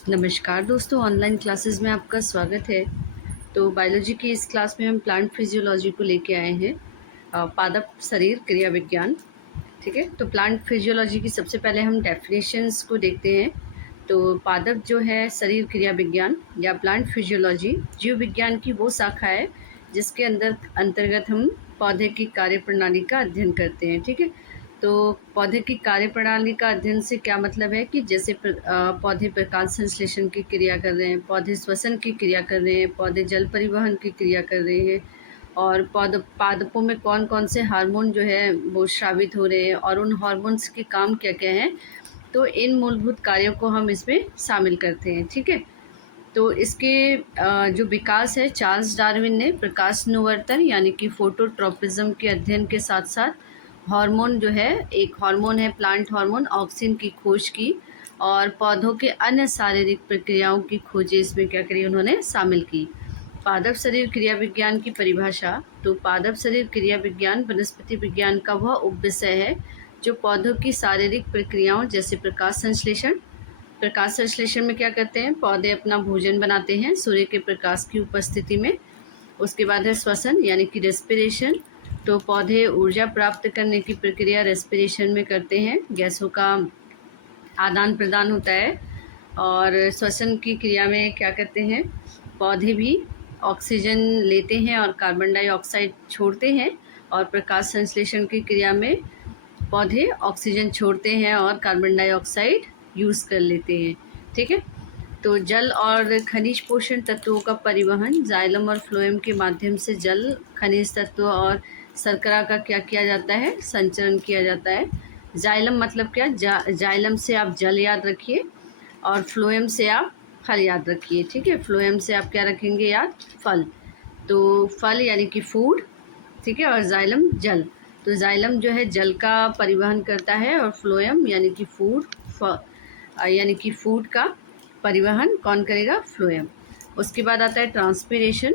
नमस्कार दोस्तों, online classes में आपका स्वागत है। तो बायोलॉजी की इस क्लास में हम प्लांट फिजियोलॉजी को लेके आए हैं। पादप शरीर क्रिया विज्ञान। ठीक है, तो प्लांट फिजियोलॉजी की सबसे पहले हम डेफिनेशंस को देखते हैं। तो पादप जो है शरीर क्रिया विज्ञान या प्लांट फिजियोलॉजी जीव विज्ञान की वो शाखा है जिसके अंतर्गत हम पौधे की कार्यप्रणाली का अध्ययन करते हैं। ठीक है, तो पौधे की कार्यप्रणाली का अध्ययन से क्या मतलब है कि जैसे पौधे प्रकाश संश्लेषण की क्रिया कर रहे हैं, पौधे श्वसन की क्रिया कर रहे हैं, पौधे जल परिवहन की क्रिया कर रहे हैं, और पादपों में कौन कौन से हार्मोन जो है वो स्रावित हो रहे हैं और उन हार्मोन्स के काम क्या क्या हैं। तो इन मूलभूत कार्यों को हम इसमें शामिल करते हैं। ठीक है, तो इसके जो विकास है, चार्ल्स डार्विन ने प्रकाशानुवर्तन यानी कि फोटोट्रॉपिज्म के अध्ययन के साथ साथ हार्मोन जो है, एक हार्मोन है प्लांट हार्मोन ऑक्सिन की खोज की, और पौधों के अन्य शारीरिक प्रक्रियाओं की खोजें इसमें क्या करी, उन्होंने शामिल की। पादप शरीर क्रिया विज्ञान की परिभाषा। तो पादप शरीर क्रिया विज्ञान वनस्पति विज्ञान का वह उपविषय है जो पौधों की शारीरिक प्रक्रियाओं जैसे प्रकाश संश्लेषण में क्या करते हैं, पौधे अपना भोजन बनाते हैं सूर्य के प्रकाश की उपस्थिति में। उसके बाद है श्वसन यानी कि रेस्पिरेशन। तो पौधे ऊर्जा प्राप्त करने की प्रक्रिया रेस्पिरेशन में करते हैं, गैसों का आदान प्रदान होता है। और श्वसन की क्रिया में क्या करते हैं, पौधे भी ऑक्सीजन लेते हैं और कार्बन डाइऑक्साइड छोड़ते हैं, और प्रकाश संश्लेषण की क्रिया में पौधे ऑक्सीजन छोड़ते हैं और कार्बन डाइऑक्साइड यूज़ कर लेते हैं। ठीक है, तो जल और खनिज पोषण तत्वों का परिवहन जाइलम और फ्लोएम के माध्यम से जल, खनिज तत्व और शर्करा का क्या किया जाता है, संचरण किया जाता है। जाइलम मतलब क्या, जाइलम से आप जल याद रखिए और फ्लोएम से आप फल याद रखिए। ठीक है, फ्लोएम से आप क्या रखेंगे याद, फल। तो फल यानी कि फूड, ठीक है, और जाइलम जल। तो जाइलम जो है जल का परिवहन करता है, और फ्लोएम यानी कि यानी कि फूड का परिवहन कौन करेगा, फ्लोएम। उसके बाद आता है ट्रांसपीरेशन,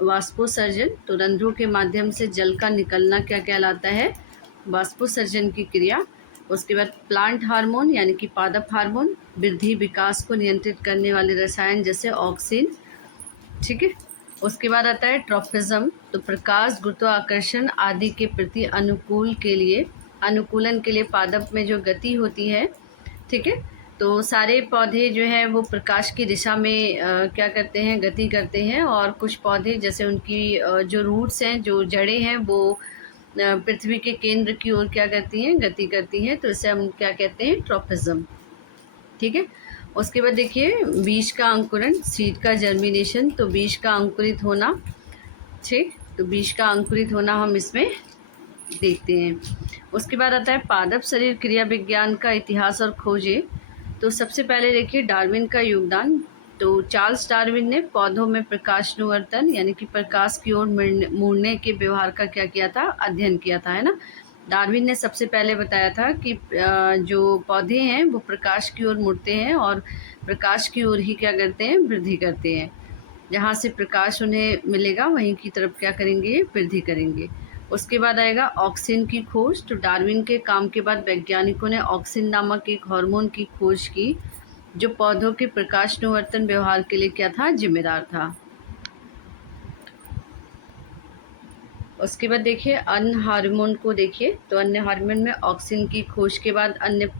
वाष्पोसर्जन। तो रंध्रों के माध्यम से जल का निकलना क्या कहलाता है, वाष्पोसर्जन की क्रिया। उसके बाद प्लांट हार्मोन यानी कि पादप हार्मोन, वृद्धि विकास को नियंत्रित करने वाले रसायन जैसे ऑक्सिन। ठीक है, उसके बाद आता है ट्रॉपिज्म। तो प्रकाश, गुरुत्वाकर्षण आदि के प्रति अनुकूलन के लिए पादप में जो गति होती है। ठीक है, तो सारे पौधे जो है वो प्रकाश की दिशा में क्या करते हैं, गति करते हैं, और कुछ पौधे जैसे उनकी जो रूट्स हैं, जो जड़ें हैं, वो पृथ्वी के केंद्र की ओर क्या करती हैं, गति करती हैं। तो इसे हम क्या कहते हैं, ट्रॉपिज्म। ठीक है, उसके बाद देखिए बीज का अंकुरण, सीड का जर्मिनेशन। तो बीज का अंकुरित होना, ठीक, तो बीज का अंकुरित होना हम इसमें देखते हैं। उसके बाद आता है पादप शरीर क्रिया विज्ञान का इतिहास और खोजें। तो सबसे पहले देखिए डार्विन का योगदान। तो चार्ल्स डार्विन ने पौधों में प्रकाशानुवर्तन यानी कि प्रकाश की ओर मुड़ने के व्यवहार का क्या किया था, अध्ययन किया था, है ना। डार्विन ने सबसे पहले बताया था कि जो पौधे हैं वो प्रकाश की ओर मुड़ते हैं और प्रकाश की ओर ही क्या करते हैं, वृद्धि करते हैं। जहाँ से प्रकाश उन्हें मिलेगा वहीं की तरफ क्या करेंगे, वृद्धि करेंगे। उसके बाद आएगा ऑक्सिन की खोज। तो डार्विन के काम के बाद वैज्ञानिकों ने ऑक्सिन नामक एक हार्मोन की खोज की जो पौधों के प्रकाशानुवर्तन व्यवहार के लिए क्या था, जिम्मेदार था। उसके बाद देखिए अन्य हार्मोन को देखिए। तो अन्य हार्मोन में ऑक्सिन की खोज के बाद अन्य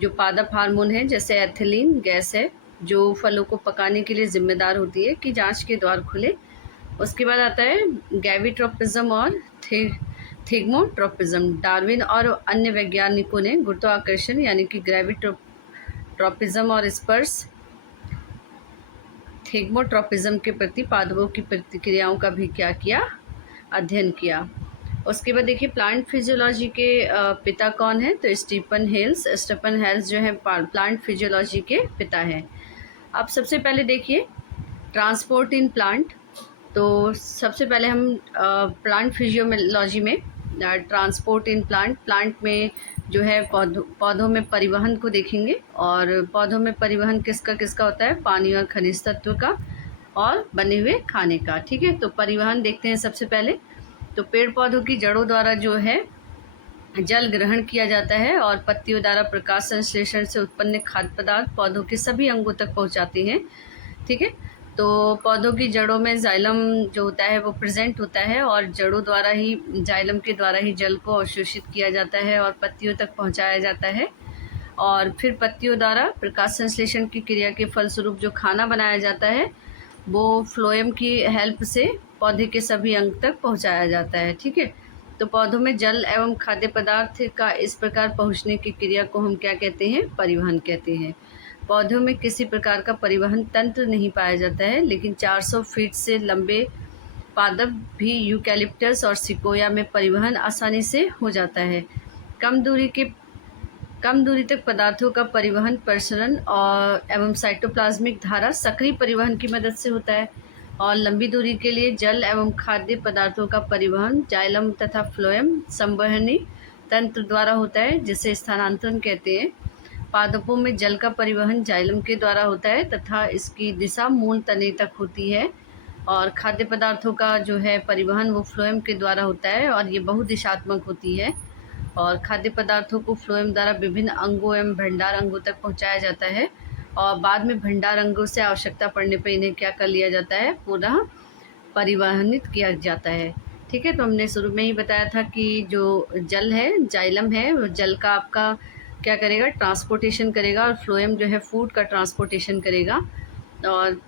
जो पादप हार्मोन है जैसे एथिलीन गैस है जो फलों को पकाने के लिए जिम्मेदार होती है, की जांच के द्वार खुले। उसके बाद आता है गैविट्रोपिज्म और थिग्मोट्रोपिज्म। डार्विन और अन्य वैज्ञानिकों ने गुरुत्वाकर्षण यानी कि ग्रेविट्रोपिज्म और स्पर्श थिग्मोट्रोपिज्म के प्रति पादपों की प्रतिक्रियाओं का भी क्या किया, अध्ययन किया। उसके बाद देखिए प्लांट फिजियोलॉजी के पिता कौन है। तो स्टीफन हेल्स जो है प्लांट फिजियोलॉजी के पिता हैं। अब सबसे पहले देखिए ट्रांसपोर्ट इन प्लांट। तो सबसे पहले हम प्लांट फिजियोलॉजी में ट्रांसपोर्ट इन प्लांट में जो है पौधों में परिवहन को देखेंगे। और पौधों में परिवहन किसका किसका होता है, पानी और खनिज तत्व का और बने हुए खाने का। ठीक है, तो परिवहन देखते हैं सबसे पहले। तो पेड़ पौधों की जड़ों द्वारा जो है जल ग्रहण किया जाता है और पत्तियों द्वारा प्रकाश संश्लेषण से उत्पन्न खाद्य पदार्थ पौधों के सभी अंगों तक पहुंचाते हैं। ठीक है, तो पौधों की जड़ों में जाइलम जो होता है वो प्रेजेंट होता है और जड़ों द्वारा ही, जाइलम के द्वारा ही जल को अवशोषित किया जाता है और पत्तियों तक पहुंचाया जाता है। और फिर पत्तियों द्वारा प्रकाश संश्लेषण की क्रिया के फलस्वरूप जो खाना बनाया जाता है वो फ्लोएम की हेल्प से पौधे के सभी अंग तक पहुंचाया जाता है। ठीक है, तो पौधों में जल एवं खाद्य पदार्थ का इस प्रकार पहुंचने की क्रिया को हम क्या कहते हैं? परिवहन कहते हैं। पौधों में किसी प्रकार का परिवहन तंत्र नहीं पाया जाता है, लेकिन 400 फीट से लंबे पादप भी यूकैलिप्टस और सिकोया में परिवहन आसानी से हो जाता है। कम दूरी तक पदार्थों का परिवहन प्रसरण और एवं साइटोप्लाज्मिक धारा सक्रिय परिवहन की मदद से होता है, और लंबी दूरी के लिए जल एवं खाद्य पदार्थों का परिवहन जाइलम तथा फ्लोएम संवहनी तंत्र द्वारा होता है, जिसे स्थानांतरण कहते हैं। पादपों में जल का परिवहन जाइलम के द्वारा होता है तथा इसकी दिशा मूल तने तक होती है, और खाद्य पदार्थों का जो है परिवहन वो फ्लोएम के द्वारा होता है और ये बहुदिशात्मक होती है। और खाद्य पदार्थों को फ्लोएम द्वारा विभिन्न अंगों एवं भंडार अंगों तक पहुंचाया जाता है, और बाद में भंडार अंगों से आवश्यकता पड़ने पर इन्हें क्या कर लिया जाता है? पुनः परिवहनित किया जाता है। ठीक है, तो हमने शुरू में ही बताया था कि जो जल है, जाइलम है, वो जल का आपका क्या करेगा? ट्रांसपोर्टेशन करेगा, और फ्लोएम जो है फूड का ट्रांसपोर्टेशन करेगा। और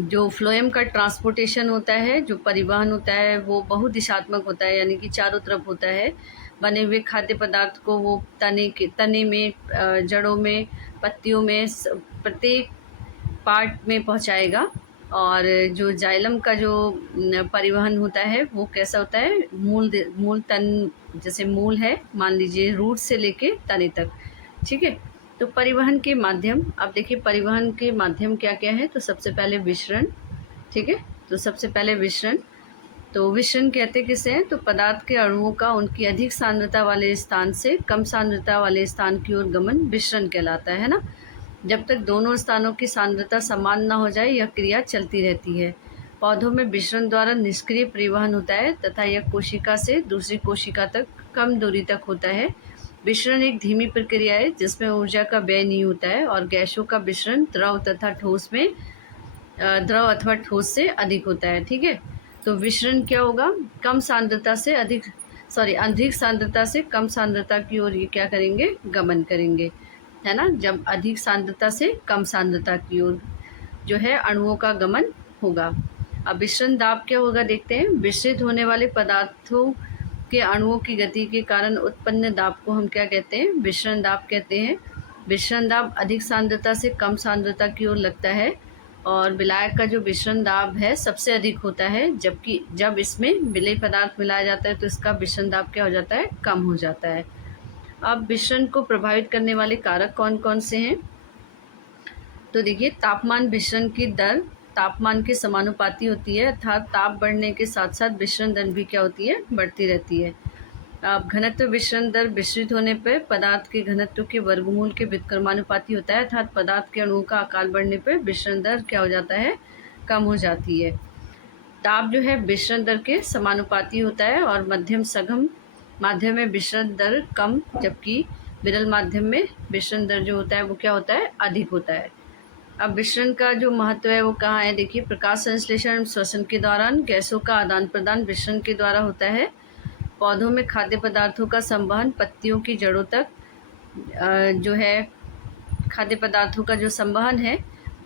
जो फ्लोएम का ट्रांसपोर्टेशन होता है, जो परिवहन होता है, वो बहुदिशात्मक होता है, यानी कि चारों तरफ होता है। बने हुए खाद्य पदार्थ को वो तने में, जड़ों में, पत्तियों में, प्रत्येक पार्ट में पहुंचाएगा। और जो जाइलम का जो परिवहन होता है वो कैसा होता है? मूल तन, जैसे मूल है मान लीजिए, रूट से लेके तने तक। ठीक है, तो परिवहन के माध्यम, अब देखिए परिवहन के माध्यम क्या क्या है। तो सबसे पहले विसरण। ठीक है, तो सबसे पहले विसरण, तो विसरण कहते किसे हैं? तो पदार्थ के अणुओं का उनकी अधिक सांद्रता वाले स्थान से कम सांद्रता वाले स्थान की ओर गमन विसरण कहलाता है ना। जब तक दोनों स्थानों की सांद्रता समान न हो जाए यह क्रिया चलती रहती है। पौधों में विसरण द्वारा निष्क्रिय परिवहन होता है तथा यह कोशिका से दूसरी कोशिका तक कम दूरी तक होता है। विसरण एक धीमी प्रक्रिया है जिसमें ऊर्जा का व्यय नहीं होता है, और गैसों का विसरण द्रव अथवा ठोस से अधिक होता है। ठीक है, तो विसरण क्या होगा? अधिक सांद्रता से कम सांद्रता की ओर ये क्या करेंगे? गमन करेंगे, है ना। जब अधिक सांद्रता से कम सांद्रता की ओर जो है अणुओं का गमन होगा। अब विसरण दाब क्या होगा देखते हैं। विसरित होने वाले पदार्थों के अणुओं की गति के कारण उत्पन्न दाब को हम क्या कहते हैं? विसरण दाब कहते हैं। विसरण दाब अधिक सांद्रता से कम सांद्रता की ओर लगता है, और विलायक का जो विसरण दाब है सबसे अधिक होता है, जबकि जब इसमें विलेय पदार्थ मिलाया जाता है तो इसका विसरण दाब क्या हो जाता है? कम हो जाता है। अब विसरण को प्रभावित करने वाले कारक कौन कौन से हैं? तो देखिए, तापमान विसरण की दर तापमान के समानुपाती होती है, अर्थात ताप बढ़ने के साथ साथ विसरण दर भी क्या होती है? बढ़ती रहती है। अब घनत्व विसरण दर विसरित होने पर पदार्थ के घनत्व के वर्गमूल के व्युत्क्रमानुपाती होता है, अर्थात पदार्थ के अणुओं का आकार बढ़ने पर विसरण दर क्या हो जाता है? कम हो जाती है। ताप जो है विसरण दर के समानुपाती होता है, और मध्यम सघन माध्यम में विसरण दर कम, जबकि विरल माध्यम में विसरण दर जो होता है वो क्या होता है? अधिक होता है। अब विसरण का जो महत्व है वो कहाँ है? देखिए, प्रकाश संश्लेषण श्वसन के दौरान गैसों का आदान प्रदान विसरण के द्वारा होता है। पौधों में खाद्य पदार्थों का संवहन पत्तियों की जड़ों तक जो है खाद्य पदार्थों का जो संवहन है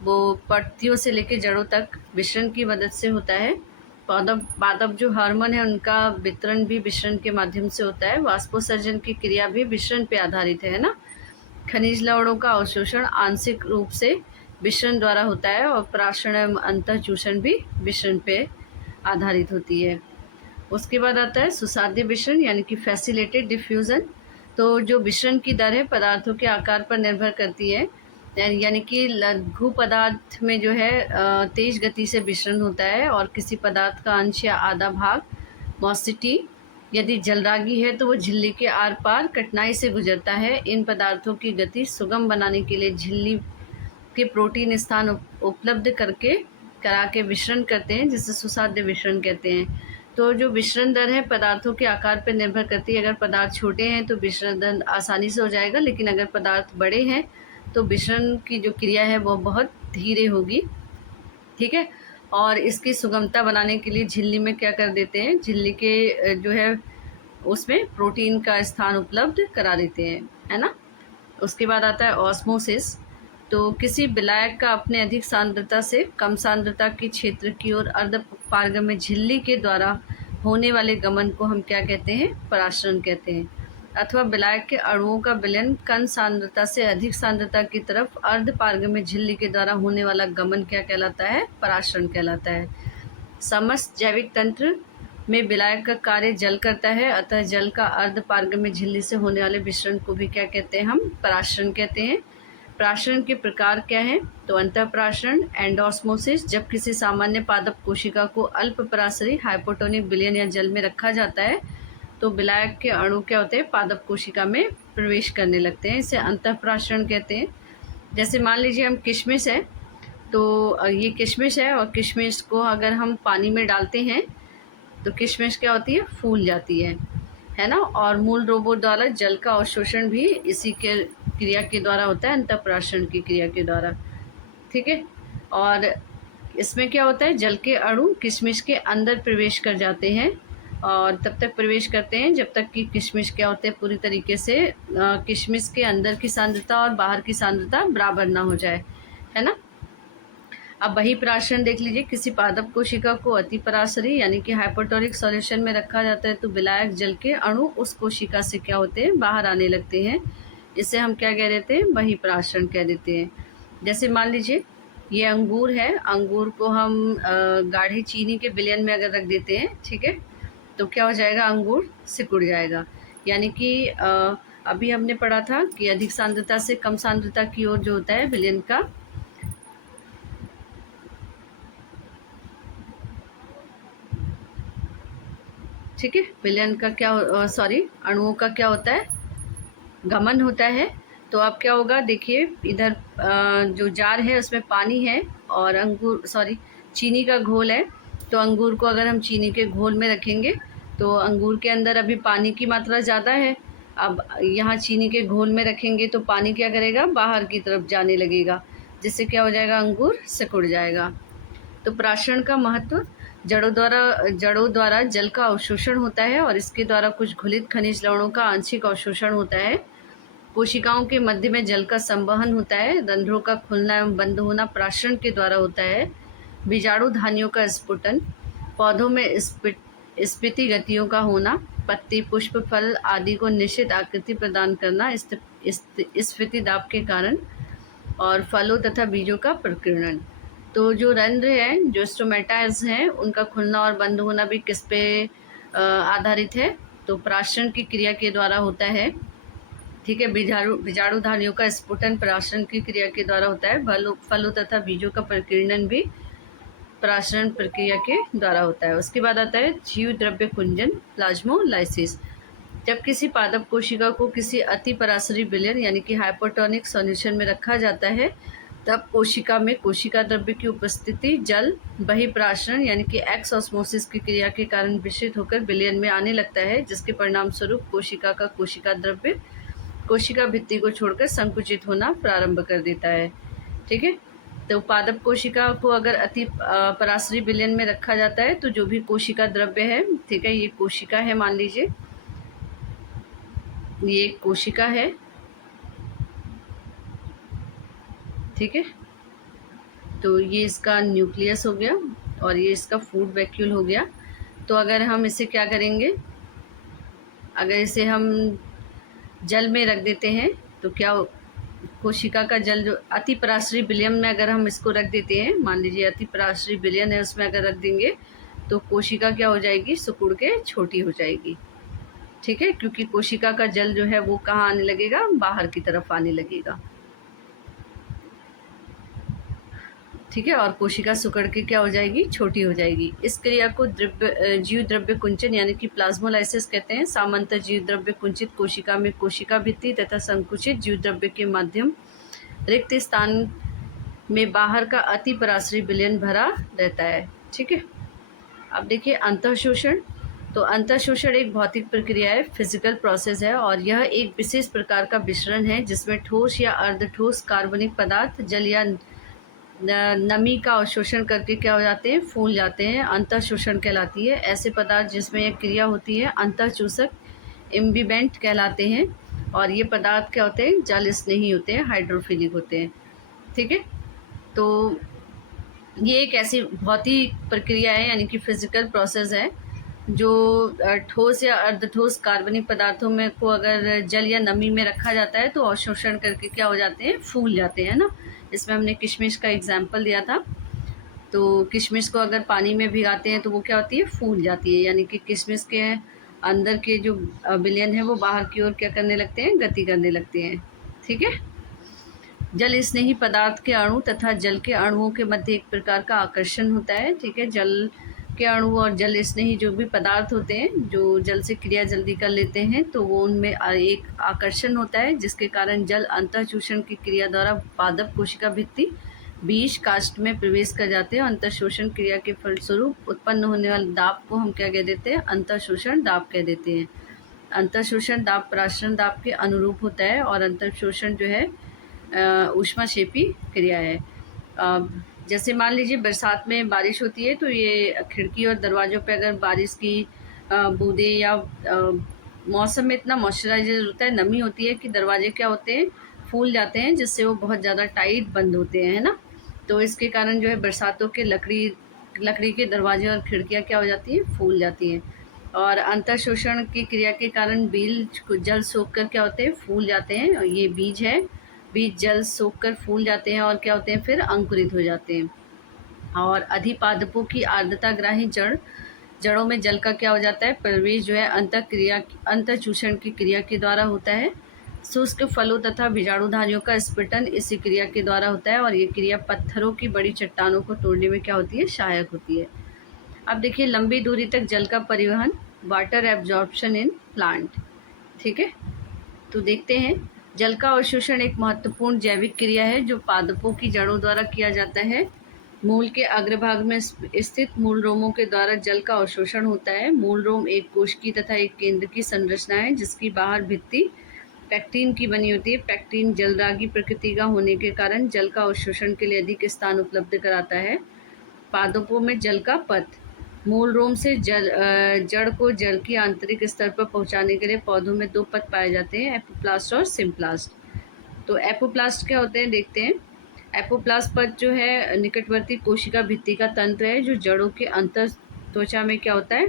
वो पत्तियों से लेकर जड़ों तक विसरण की मदद से होता है। पादप जो हार्मोन है उनका वितरण भी विसरण के माध्यम से होता है। वाष्पोत्सर्जन की क्रिया भी विसरण पे आधारित है ना। खनिज लवणों का अवशोषण आंशिक रूप से विसरण द्वारा होता है, और प्राशरण एवं अंतःचूषण भी विसरण पे आधारित होती है। उसके बाद आता है सुसाध्य विसरण, यानी कि फैसिलिटेड डिफ्यूज़न। तो जो विसरण की दर है पदार्थों के आकार पर निर्भर करती है, यानी कि लघु पदार्थ में जो है तेज गति से विसरण होता है, और किसी पदार्थ का अंश या आधा भाग मॉसिटी यदि जलरागी है तो वो झिल्ली के आर पार कठिनाई से गुजरता है। इन पदार्थों की गति सुगम बनाने के लिए झिल्ली के प्रोटीन स्थान उपलब्ध करा के विसरण करते हैं, जिसे सुसाध्य विसरण कहते हैं। तो जो विसरण दर है पदार्थों के आकार पर निर्भर करती है। अगर पदार्थ छोटे हैं तो विसरण दर आसानी से हो जाएगा, लेकिन अगर पदार्थ बड़े हैं तो विसरण की जो क्रिया है वो बहुत धीरे होगी। ठीक है। और इसकी सुगमता बनाने के लिए झिल्ली में क्या कर देते हैं, झिल्ली के जो है उसमें प्रोटीन का स्थान उपलब्ध करा देते हैं, है ना। उसके बाद आता है ऑस्मोसिस। तो किसी विलायक का अपने अधिक सांद्रता से कम सांद्रता के क्षेत्र की ओर अर्धपारगम्य झिल्ली के द्वारा होने वाले गमन को हम क्या कहते हैं, परासरण कहते हैं। अथवा विलायक के अणुओं का विलयन कम सांद्रता से अधिक सांद्रता की तरफ अर्धपारगम्य झिल्ली के द्वारा होने वाला गमन क्या कहलाता है, परासरण कहलाता है। समस्त जैविक तंत्र में विलायक का कार्य जल करता है, अतः जल का अर्धपारगम्य झिल्ली से होने वाले विसरण को भी क्या कहते हैं, हम परासरण कहते हैं। प्राशरण के प्रकार क्या हैं, तो अंतःप्राशरण, एंडोस्मोसिस, जब किसी सामान्य पादप कोशिका को अल्प पराशरी हाइपोटोनिक विलयन या जल में रखा जाता है तो विलायक के अणु क्या होते हैं, पादप कोशिका में प्रवेश करने लगते हैं, इसे अंतःप्राशरण कहते हैं। जैसे मान लीजिए हम किशमिश है, तो ये किशमिश है और किशमिश को अगर हम पानी में डालते हैं तो किशमिश क्या होती है, फूल जाती है ना। और मूल रोबोट द्वारा जल का अवशोषण भी इसी के क्रिया के द्वारा होता है, अंतःप्राशरण की क्रिया के द्वारा। ठीक है। और इसमें क्या होता है, जल के अणु किशमिश के अंदर प्रवेश कर जाते हैं और तब तक प्रवेश करते हैं जब तक कि किशमिश क्या होते हैं, पूरी तरीके से किशमिश के अंदर की सांद्रता और बाहर की सांद्रता बराबर ना हो जाए, है ना। अब वही प्राशरण देख लीजिए, किसी पादप कोशिका को अति पराशरी यानी कि हाइपोटोनिक सॉल्यूशन में रखा जाता है तो विलायक जल के अणु उस कोशिका से क्या होते हैं, बाहर आने लगते हैं, इसे हम क्या कह देते हैं, वही प्राशरण कह देते हैं। जैसे मान लीजिए ये अंगूर है, अंगूर को हम गाढ़ी चीनी के विलयन में अगर रख देते हैं, ठीक है, तो क्या हो जाएगा, अंगूर सिकुड़ जाएगा। यानी कि अभी हमने पढ़ा था कि अधिक सांद्रता से कम सांद्रता की ओर जो होता है विलयन का, ठीक है, विलयन का क्या, अणुओं का क्या होता है, गमन होता है। तो अब क्या होगा, देखिए इधर जो जार है उसमें पानी है और चीनी का घोल है। तो अंगूर को अगर हम चीनी के घोल में रखेंगे तो अंगूर के अंदर अभी पानी की मात्रा ज़्यादा है। अब यहाँ चीनी के घोल में रखेंगे तो पानी क्या करेगा, बाहर की तरफ जाने लगेगा, जिससे क्या हो जाएगा, अंगूर सिकुड़ जाएगा। तो प्राशरण का महत्व, जड़ों द्वारा जल का अवशोषण होता है और इसके द्वारा कुछ घुलित खनिज लवणों का आंशिक अवशोषण होता है। कोशिकाओं के मध्य में जल का संवहन होता है। रंध्रों का खुलना एवं बंद होना प्राशरण के द्वारा होता है। बीजाणु धानियों का स्फुटन, पौधों में स्फीति गतियों का होना, पत्ती, पुष्प, फल आदि को निश्चित आकृति प्रदान करना स्फीति दाब के कारण, और फलों तथा बीजों का प्रकीर्णन। तो जो रंध्र हैं, जो स्टोमेटास हैं, उनका खुलना और बंद होना भी किस पे आधारित है, तो प्राशरण की क्रिया के द्वारा होता है। ठीक है। बीजाणु धानियों का स्फुटन प्राशरण की क्रिया के द्वारा होता है। फलों तथा बीजों का प्रकीर्णन भी प्राशरण प्रक्रिया के द्वारा होता है। उसके बाद आता है जीव द्रव्य कुंजन, प्लाज्मोलाइसिस। जब किसी पादप कोशिका को किसी अति पराशरी विलयन यानी कि हाइपोटोनिक सॉल्यूशन में रखा जाता है तब कोशिका में कोशिका द्रव्य की उपस्थिति जल बहिर्प्राशरण यानी कि एक्सऑस्मोसिस की क्रिया के कारण विस्तृत होकर विलयन में आने लगता है, जिसके परिणाम स्वरूप कोशिका का कोशिका द्रव्य कोशिका भित्ति को छोड़कर संकुचित होना प्रारंभ कर देता है। ठीक है। तो पादप कोशिका को अगर अति पराशरी विलयन में रखा जाता है तो जो भी कोशिका द्रव्य है, ठीक है, ये कोशिका है, मान लीजिए ये कोशिका है, ठीक है, तो ये इसका न्यूक्लियस हो गया और ये इसका फूड वैक्यूल हो गया। तो अगर हम इसे क्या करेंगे, अगर इसे हम जल में रख देते हैं तो क्या कोशिका का जल जो अति पराशरी विलयन में अगर हम इसको रख देते हैं, मान लीजिए अति पराशरी विलयन है, उसमें अगर रख देंगे तो कोशिका क्या हो जाएगी, सिकुड़ के छोटी हो जाएगी। ठीक है, क्योंकि कोशिका का जल जो है वो कहाँ आने लगेगा, बाहर की तरफ आने लगेगा। ठीक है, और कोशिका सिकुड़ के क्या हो जाएगी, छोटी हो जाएगी। इस क्रिया को जीव द्रव्य कुंचन यानी कि प्लाज्मोलाइसिस कहते हैं। सामान्यतः जीव द्रव्य कुंचित कोशिका में कोशिका भित्ति तथा संकुचित जीव द्रव्य के माध्यम रिक्त स्थान में बाहर का अति पराशरी विलयन भरा रहता है। ठीक है। अब देखिए अंतःशोषण। तो अंतःशोषण एक भौतिक प्रक्रिया है, फिजिकल प्रोसेस है, और यह एक विशेष प्रकार का मिश्रण है जिसमें ठोस या अर्धठोस कार्बनिक पदार्थ जल या नमी का अवशोषण करके क्या हो जाते हैं, फूल जाते हैं, अंतःशोषण कहलाती है। ऐसे पदार्थ जिसमें यह क्रिया होती है अंतःचूसक इम्बिबेंट कहलाते हैं, और ये पदार्थ क्या होते हैं, जल स्नेही होते हैं, हाइड्रोफिलिक होते हैं। ठीक है, तो ये एक ऐसी भौतिक प्रक्रिया है, यानी कि फिजिकल प्रोसेस है, जो ठोस या अर्धठोस कार्बनिक पदार्थों में को अगर जल या नमी में रखा जाता है तो अवशोषण करके क्या हो जाते हैं, फूल जाते हैं ना। इसमें हमने किशमिश का एग्जाम्पल दिया था। तो किशमिश को अगर पानी में भिगाते हैं तो वो क्या होती है, फूल जाती है, यानी कि किशमिश के अंदर के जो विलयन है वो बाहर की ओर क्या करने लगते हैं, गति करने लगते हैं। ठीक है, जल स्नेही पदार्थ के अणु तथा जल के अणुओं के मध्य एक प्रकार का आकर्षण होता है। ठीक है, जल के अणु और जल स्नेही जो भी पदार्थ होते हैं जो जल से क्रिया जल्दी कर लेते हैं, तो वो उनमें एक आकर्षण होता है जिसके कारण जल अंतःचूषण की क्रिया द्वारा पादप कोशिका भित्ति बीज काष्ठ में प्रवेश कर जाते हैं। अंतःशोषण क्रिया के फलस्वरूप उत्पन्न होने वाले दाब को हम क्या कह देते हैं, अंतःशोषण दाब कह देते हैं। अंतःशोषण दाब पराशरण दाब के अनुरूप होता है, और अंतःशोषण जो है ऊष्माक्षेपी क्रिया है। जैसे मान लीजिए बरसात में बारिश होती है तो ये खिड़की और दरवाज़ों पे अगर बारिश की बूंदें या मौसम में इतना मॉइस्चराइजर होता है, नमी होती है कि दरवाजे क्या होते हैं, फूल जाते हैं, जिससे वो बहुत ज़्यादा टाइट बंद होते हैं, है ना। तो इसके कारण जो है बरसातों के लकड़ी के दरवाजे और खिड़कियाँ क्या हो जाती हैं, फूल जाती हैं। और अंतःशोषण की क्रिया के कारण बीज को जल सोख कर क्या होते हैं, फूल जाते हैं, और ये बीज है, बीज जल सोख कर फूल जाते हैं और क्या होते हैं, फिर अंकुरित हो जाते हैं। और अधिपादपों की आर्द्रताग्राही जड़ों में जल का क्या हो जाता है, प्रवेश जो है अंतःचूषण की क्रिया के द्वारा होता है। शुष्क फलों तथा बीजाणुधारियों का स्फुटन इसी क्रिया के द्वारा होता है, और ये क्रिया पत्थरों की बड़ी चट्टानों को तोड़ने में क्या होती है, सहायक होती है। अब देखिए लंबी दूरी तक जल का परिवहन, वाटर एब्जॉर्प्शन इन प्लांट। ठीक है, तो देखते हैं जल का अवशोषण एक महत्वपूर्ण जैविक क्रिया है जो पादपों की जड़ों द्वारा किया जाता है। मूल के अग्रभाग में स्थित मूल रोमों के द्वारा जल का अवशोषण होता है। मूल रोम एक कोशिकी तथा एक केंद्र की संरचना है जिसकी बाहर भित्ति पैक्टीन की बनी होती है। पैक्टीन जलरागी प्रकृति का होने के कारण जल का अवशोषण के लिए अधिक स्थान उपलब्ध कराता है। पादपों में जल का पथ, मूल रोम से जड़ को जल की आंतरिक स्तर पर पहुंचाने के लिए पौधों में दो पथ पाए जाते हैं, एपोप्लास्ट और सिम्प्लास्ट। तो एपोप्लास्ट क्या होते हैं, देखते हैं। एपोप्लास्ट पथ जो है निकटवर्ती कोशिका भित्ति का तंत्र है जो जड़ों के अंतर त्वचा में क्या होता है,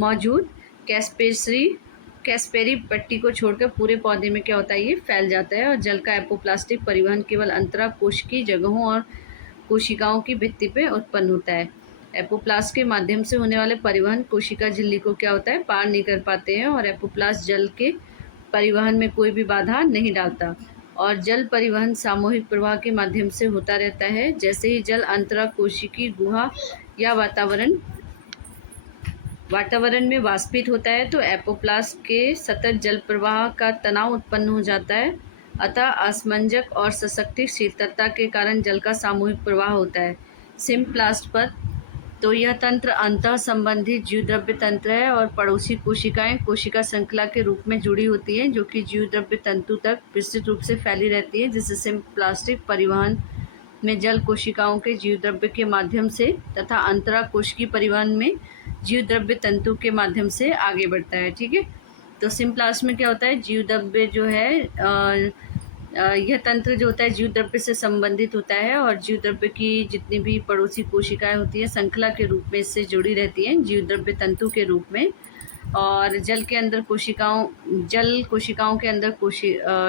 मौजूद कैस्पेरी पट्टी को छोड़कर पूरे पौधे में क्या होता है, ये फैल जाता है। और जल का एपोप्लास्टिक परिवहन केवल अंतरा कोशिकीय जगहों और कोशिकाओं की भित्ति पे उत्पन्न होता है। एपोप्लास्ट के माध्यम से होने वाले परिवहन कोशिका झिल्ली को क्या होता है, पार नहीं कर पाते हैं, और एपोप्लास्ट जल के परिवहन में कोई भी बाधा नहीं डालता, और जल परिवहन सामूहिक प्रवाह के माध्यम से होता रहता है। जैसे ही जल अंतरा कोशिकीय गुहा या वातावरण में वाष्पित होता है तो एपोप्लास्ट के सतत जल प्रवाह का तनाव उत्पन्न हो जाता है। अतः असमंजक और सशक्त शीतलता के कारण जल का सामूहिक प्रवाह होता है। सिम्प्लास्ट पर तो यह तंत्र अंतः संबंधित जीवद्रव्य तंत्र है, और पड़ोसी कोशिकाएं कोशिका श्रृंखला के रूप में जुड़ी होती हैं जो कि जीवद्रव्य तंतु तक विस्तृत रूप से फैली रहती है, जिससे सिम्प्लास्टिक परिवहन में जल कोशिकाओं के जीवद्रव्य के माध्यम से तथा अंतरा कोशिकीय परिवहन में जीवद्रव्य तंतु के माध्यम से आगे बढ़ता है। ठीक है, तो सिम्प्लास्ट में क्या होता है, जीवद्रव्य जो है यह तंत्र जो होता है जीवद्रव्य से संबंधित होता है, और जीवद्रव्य की जितनी भी पड़ोसी कोशिकाएं होती हैं श्रृंखला के रूप में इससे जुड़ी रहती हैं जीवद्रव्य तंतु के रूप में। और जल कोशिकाओं के अंदर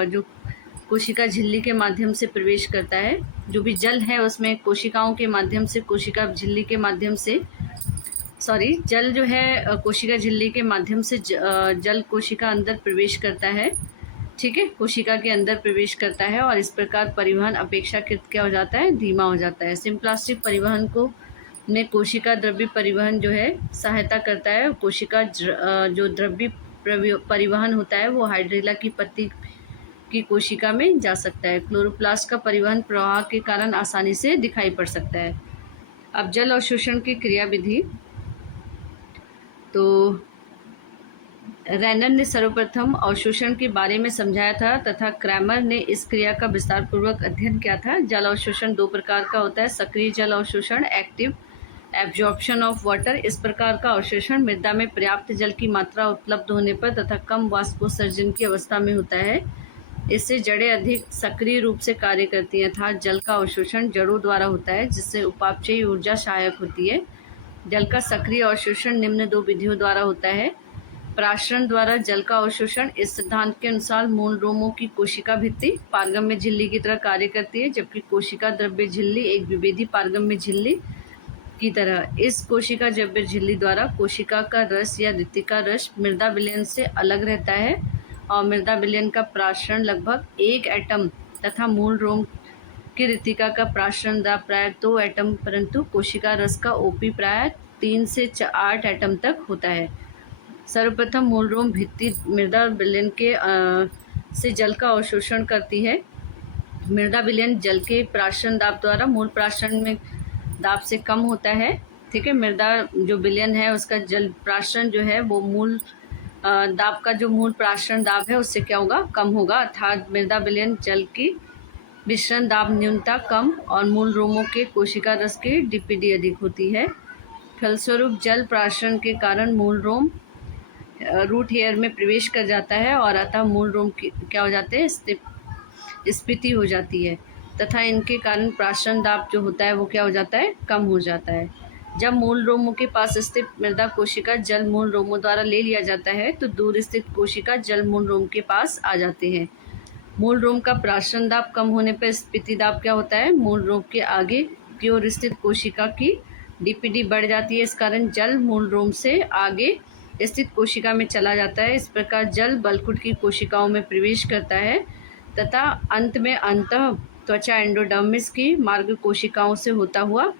जो कोशिका झिल्ली के माध्यम से प्रवेश करता है, जो भी जल है उसमें कोशिकाओं के माध्यम से कोशिका झिल्ली के माध्यम से जल जो है कोशिका झिल्ली के माध्यम से जल कोशिका अंदर प्रवेश करता है। ठीक है, कोशिका के अंदर प्रवेश करता है, और इस प्रकार परिवहन अपेक्षाकृत क्या हो जाता है, धीमा हो जाता है। सिम्प्लास्टिक परिवहन में कोशिका द्रव्य परिवहन जो है सहायता करता है। कोशिका जो द्रव्य परिवहन होता है वो हाइड्रेला की पत्ती की कोशिका में जा सकता है। क्लोरोप्लास्ट का परिवहन प्रवाह के कारण आसानी से दिखाई पड़ सकता है। अब जल अवशोषण की क्रियाविधि। तो रैनर ने सर्वप्रथम अवशोषण के बारे में समझाया था तथा क्रैमर ने इस क्रिया का विस्तारपूर्वक अध्ययन किया था। जल अवशोषण दो प्रकार का होता है, सक्रिय जल अवशोषण, एक्टिव एब्जॉर्प्शन ऑफ वाटर। इस प्रकार का अवशोषण मृदा में पर्याप्त जल की मात्रा उपलब्ध होने पर तथा कम वाष्पोत्सर्जन की अवस्था में होता है। इससे जड़ें अधिक सक्रिय रूप से कार्य करती हैं अर्थात जल का अवशोषण जड़ों द्वारा होता है, जिससे उपापचयी ऊर्जा सहायक होती है। जल का सक्रिय अवशोषण निम्न दो विधियों द्वारा होता है। प्राशरण द्वारा जल का अवशोषण। इस सिद्धांत के अनुसार मूल रोमों की कोशिका भित्ति पारगम्य झिल्ली की तरह कार्य करती है, जबकि कोशिका द्रव्य झिल्ली एक विभेदी पारगम्य झिल्ली की तरह। इस कोशिका द्रव्य झिल्ली द्वारा कोशिका का रस या ऋतिका रस मृदा विलयन से अलग रहता है और मृदा विलयन का प्राशरण लगभग 1 एटम तथा मूल रोम की ऋतिका का प्राशरण दाब प्राय 2 एटम, परंतु कोशिका रस का ओपी प्राय 3 से 8 एटम तक होता है। सर्वप्रथम मूल रोम भित्ति मृदा विलयन के से जल का अवशोषण करती है। मृदा विलयन जल के प्राशरण दाब द्वारा मूल प्राशरण में दाब से कम होता है। ठीक है, मृदा जो विलयन है उसका जल प्राशरण जो है वो मूल दाब का जो मूल प्राशरण दाब है उससे क्या होगा, कम होगा, अर्थात मृदा विलयन जल की मिश्रण दाब न्यूनता कम और मूल रोमों के कोशिका रस की डीपीडी अधिक होती है। फलस्वरूप जल प्राशरण के कारण मूल रोम रूट हेयर में प्रवेश कर जाता है और अतः मूल रोम क्या हो जाते हैं, स्फीति हो जाती है तथा इनके कारण प्राशरण दाब जो होता है वो क्या हो जाता है, कम हो जाता है। जब मूल रोमों के पास स्थित मृदा कोशिका जल मूल रोमों द्वारा ले लिया जाता है तो दूर स्थित कोशिका जल मूल रोम के पास आ जाते हैं। मूल रोम का प्राशरण दाब कम होने पर स्फीति दाब क्या होता है, मूल रोम के आगे की ओर स्थित कोशिका की डीपीडी बढ़ जाती है। इस कारण जल मूल रोम से आगे स्थित कोशिका में चला जाता है। इस प्रकार जल बलकुट की कोशिकाओं में प्रवेश करता है तथा अंत में अंतः त्वचा एंडोडर्मिस की मार्ग कोशिकाओं से होता हुआ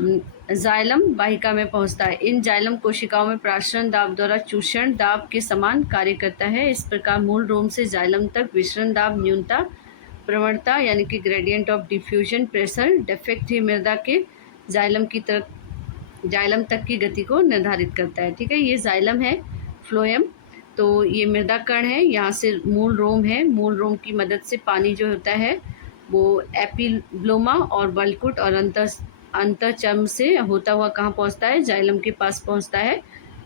जाइलम वाहिका में पहुंचता है। इन जाइलम कोशिकाओं में प्राशरण दाब द्वारा चूषण दाब के समान कार्य करता है। इस प्रकार मूल रोम से जाइलम तक विसरण दाब न्यूनता प्रवणता यानी कि gradient of diffusion pressure defect ही मृदा के जाइलम तक की गति को निर्धारित करता है। ठीक है, ये जाइलम है, फ्लोएम, तो ये मृदा कण है, यहाँ से मूल रोम है। मूल रोम की मदद से पानी जो होता है वो एपिब्लोमा और बलकुट और अंतःचर्म से होता हुआ कहाँ पहुँचता है, जाइलम के पास पहुँचता है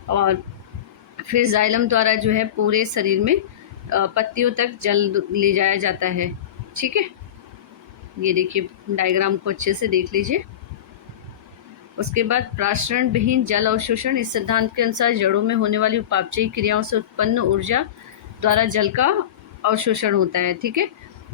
और फिर जाइलम द्वारा जो है पूरे शरीर में पत्तियों तक जल ले जाया जाता है। ठीक है, ये देखिए डायग्राम को अच्छे से देख लीजिए। उसके बाद प्राशरण विहीन जल अवशोषण। इस सिद्धांत के अनुसार जड़ों में होने वाली उपापचयी क्रियाओं से उत्पन्न ऊर्जा द्वारा जल का अवशोषण होता है। ठीक है,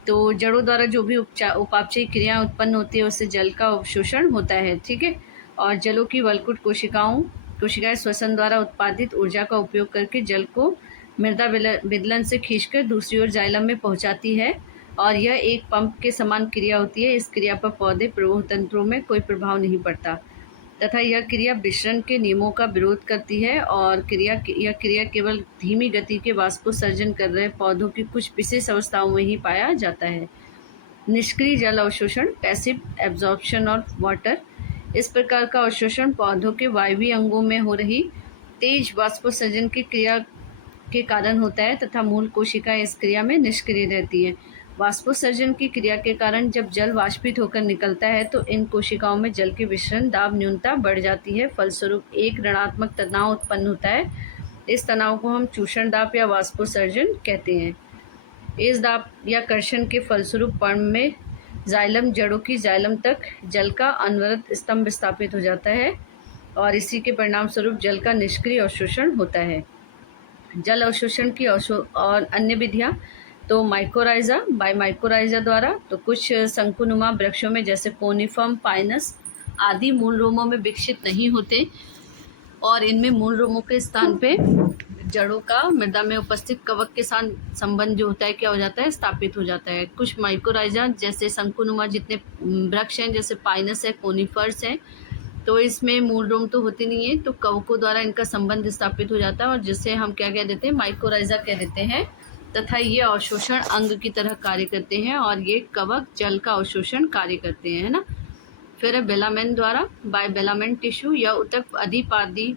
तो जड़ों द्वारा जो भी उपापचयी क्रियाएं उत्पन्न होती है उससे जल का अवशोषण होता है। ठीक है, और जलों की वलकुट कोशिकाएं श्वसन द्वारा उत्पादित ऊर्जा का उपयोग करके जल को मृदा विदलन से खींचकर दूसरी ओर जाइलम में पहुंचाती है और यह एक पंप के समान क्रिया होती है। इस क्रिया पर पौधे प्रवाह तंत्रों में कोई प्रभाव नहीं पड़ता तथा यह क्रिया विसरण के नियमों का विरोध करती है और यह क्रिया केवल धीमी गति के वाष्पोत्सर्जन कर रहे पौधों की कुछ विशेष अवस्थाओं में ही पाया जाता है। निष्क्रिय जल अवशोषण, पैसिव एब्जॉर्प्शन ऑफ वाटर। इस प्रकार का अवशोषण पौधों के वायवीय अंगों में हो रही तेज वाष्पोत्सर्जन की क्रिया के कारण होता है तथा मूल कोशिका इस क्रिया में निष्क्रिय रहती है। वाष्पोत्सर्जन की क्रिया के कारण जब जल वाष्पित होकर निकलता है तो इन कोशिकाओं में जल के विसरण दाब न्यूनता बढ़ जाती है। फलस्वरूप एक ऋणात्मक तनाव उत्पन्न होता है। इस तनाव को हम चूषण दाब या वाष्पोत्सर्जन कहते हैं। इस दाब या कर्षण के फलस्वरूप पर्ण में जाइलम जड़ों की जाइलम तक जल का अनवरत स्तंभ स्थापित हो जाता है और इसी के परिणाम स्वरूप जल का निष्क्रिय अवशोषण होता है। जल अवशोषण की और अन्य विधियाँ तो माइकोराइजा, बायोमाइकोराइजा द्वारा। तो कुछ शंकुनुमा वृक्षों में जैसे कोनिफर्म, पाइनस आदि मूल रोमों में विकसित नहीं होते और इनमें मूल रोमों के स्थान पे जड़ों का मृदा में उपस्थित कवक के साथ संबंध जो होता है क्या हो जाता है, स्थापित हो जाता है। कुछ माइकोराइजा जैसे शंकुनुमा जितने वृक्ष हैं जैसे पाइनस है, कोनिफर्स हैं, तो इसमें मूल रोम तो होती नहीं है, तो कवकों द्वारा इनका संबंध स्थापित हो जाता है और जिससे हम क्या कह देते हैं, माइकोराइजा कह देते हैं तथा ये अवशोषण अंग की तरह कार्य करते हैं और ये कवक जल का अवशोषण कार्य करते हैं, है ना। फिर बेलामेन द्वारा, बाय बेलामेन टिश्यू या उतक अधिपादी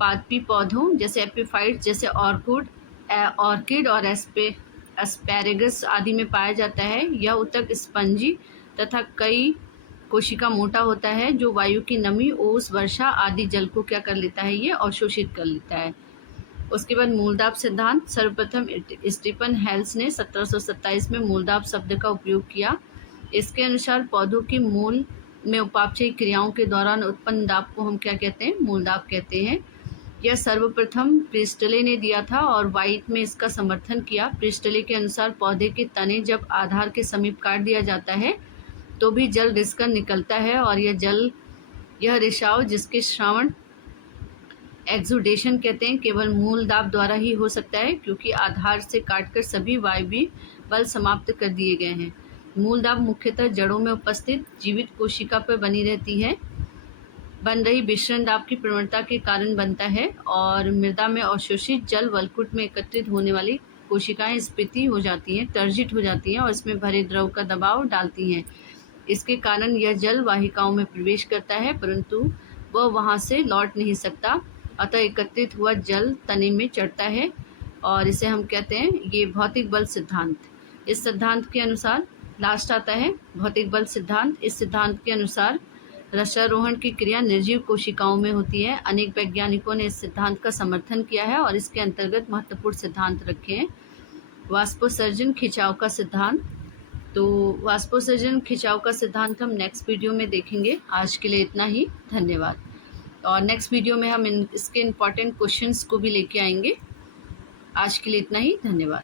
पादपी पौधों जैसे एपिफाइट जैसे ऑर्किड और एस्पैरेगस आदि में पाया जाता है। यह ऊतक स्पंजी तथा कई कोशिका मोटा होता है जो वायु की नमी, ओस, वर्षा आदि जल को क्या कर लेता है, ये अवशोषित कर लेता है। उसके बाद मूलदाब सिद्धांत। सर्वप्रथम स्टीफन हेल्स ने 1727 में मूलदाब शब्द का उपयोग किया। इसके अनुसार पौधों की मूल में उपापचयी क्रियाओं के दौरान उत्पन्न दाब को हम क्या कहते हैं, मूलदाब कहते हैं। यह सर्वप्रथम प्रिस्टले ने दिया था और वाइट में इसका समर्थन किया। प्रिस्टले के अनुसार पौधे के तने जब आधार के समीप काट दिया जाता है तो भी जल रिसकर निकलता है और यह रिसाव जिसके श्रावण एक्सुडेशन कहते हैं केवल मूल दाब द्वारा ही हो सकता है, क्योंकि आधार से काटकर सभी वायवीय बल समाप्त कर दिए गए हैं। मूल दाब मुख्यतः जड़ों में उपस्थित जीवित कोशिका पर बन रही विसरण दाब की प्रवणता के कारण बनता है और मृदा में अवशोषित जल वलकुट में एकत्रित होने वाली कोशिकाएं स्फीति हो जाती हैं, टर्जित हो जाती हैं और इसमें भरे द्रव का दबाव डालती हैं। इसके कारण यह जल वाहिकाओं में प्रवेश करता है परंतु वह वहां से लौट नहीं सकता, अतः एकत्रित हुआ जल तने में चढ़ता है और इसे हम कहते हैं ये भौतिक बल सिद्धांत। इस सिद्धांत के अनुसार लास्ट आता है भौतिक बल सिद्धांत। इस सिद्धांत के अनुसार रसारोहण की क्रिया निर्जीव कोशिकाओं में होती है। अनेक वैज्ञानिकों ने इस सिद्धांत का समर्थन किया है और इसके अंतर्गत महत्वपूर्ण सिद्धांत रखे हैं। वाष्पोत्सर्जन खिंचाव का सिद्धांत। तो वाष्पोत्सर्जन खिंचाव का सिद्धांत हम नेक्स्ट वीडियो में देखेंगे। आज के लिए इतना ही, धन्यवाद। और नेक्स्ट वीडियो में हम इसके इम्पॉर्टेंट क्वेश्चंस को भी लेके आएंगे। आज के लिए इतना ही, धन्यवाद।